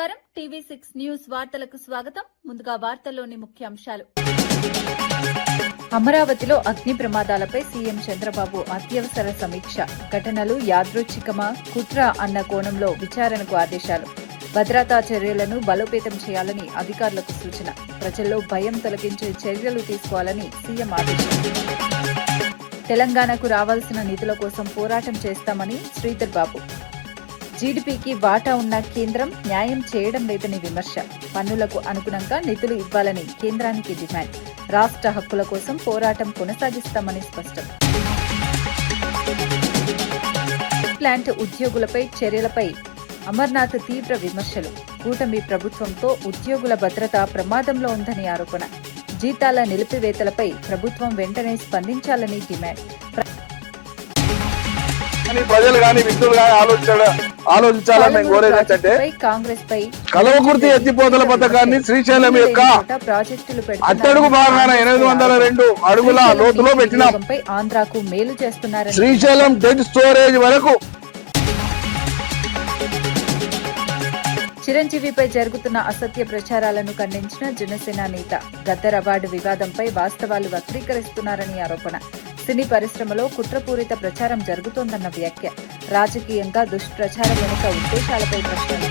నమస్కారం. టీవీ6 న్యూస్ వార్తలకు స్వాగతం. ముందుగా వార్తల్లోని ముఖ్యాంశాలు. అమరావతిలో అగ్ని ప్రమాదాలపై సీఎం చంద్రబాబు అత్యవసర సమీక్ష. ఘటనలు యాదృచ్ఛికమా, కుట్ర అన్న కోణంలో విచారణకు ఆదేశాలు. భద్రతా చర్యలను బలోపేతం చేయాలని అధికారులకు సూచన. ప్రజల్లో భయం తొలగించే చర్యలు తీసుకోవాలని సీఎం ఆదేశం. తెలంగాణకు రావాల్సిన నిధుల కోసం పోరాటం చేస్తామని శ్రీధర్ బాబు. జీడీపీకి వాటా ఉన్న కేంద్రం న్యాయం చేయడం లేదని విమర్శ. పన్నులకు అనుగుణంగా నిధులు ఇవ్వాలని కేంద్రానికి డిమాండ్. రాష్ట్ర హక్కుల కోసం పోరాటం కొనసాగిస్తామని స్పష్టం. ప్లాంట్ ఉద్యోగులపై చర్యలపై అమర్నాథ్ తీవ్ర విమర్శలు. కూటమి ప్రభుత్వంతో ఉద్యోగుల భద్రత ప్రమాదంలో ఉందని ఆరోపణ. జీతాల నిలిపివేతలపై ప్రభుత్వం వెంటనే స్పందించాలని డిమాండ్. ప్రజలు కానీ విద్యుత్ కానీ ఆలోచించాలని మేము కోరేది ఏంటంటే కాంగ్రెస్ పై కలవకుర్తి ఎత్తిపోతల పథకాన్ని శ్రీశైలం యొక్క ప్రాజెక్టులు అట్టడుగు భాగాన 802 అడుగుల లోతులో పెట్టినాం. ఆంధ్రాకు మేలు చేస్తున్నారని శ్రీశైలం డెడ్ స్టోరేజ్ వరకు. చిరంజీవిపై జరుగుతున్న అసత్య ప్రచారాలను ఖండించిన జనసేన నేత. గద్దర్ అవార్డు వివాదంపై వాస్తవాలు వక్రీకరిస్తున్నారని ఆరోపణ. సినీ పరిశ్రమలో కుట్రపూరిత ప్రచారం జరుగుతోందన్న వ్యాఖ్య. రాజకీయంగా దుష్ప్రచారం వెనుక ఉద్దేశాలపై ప్రశ్నలు.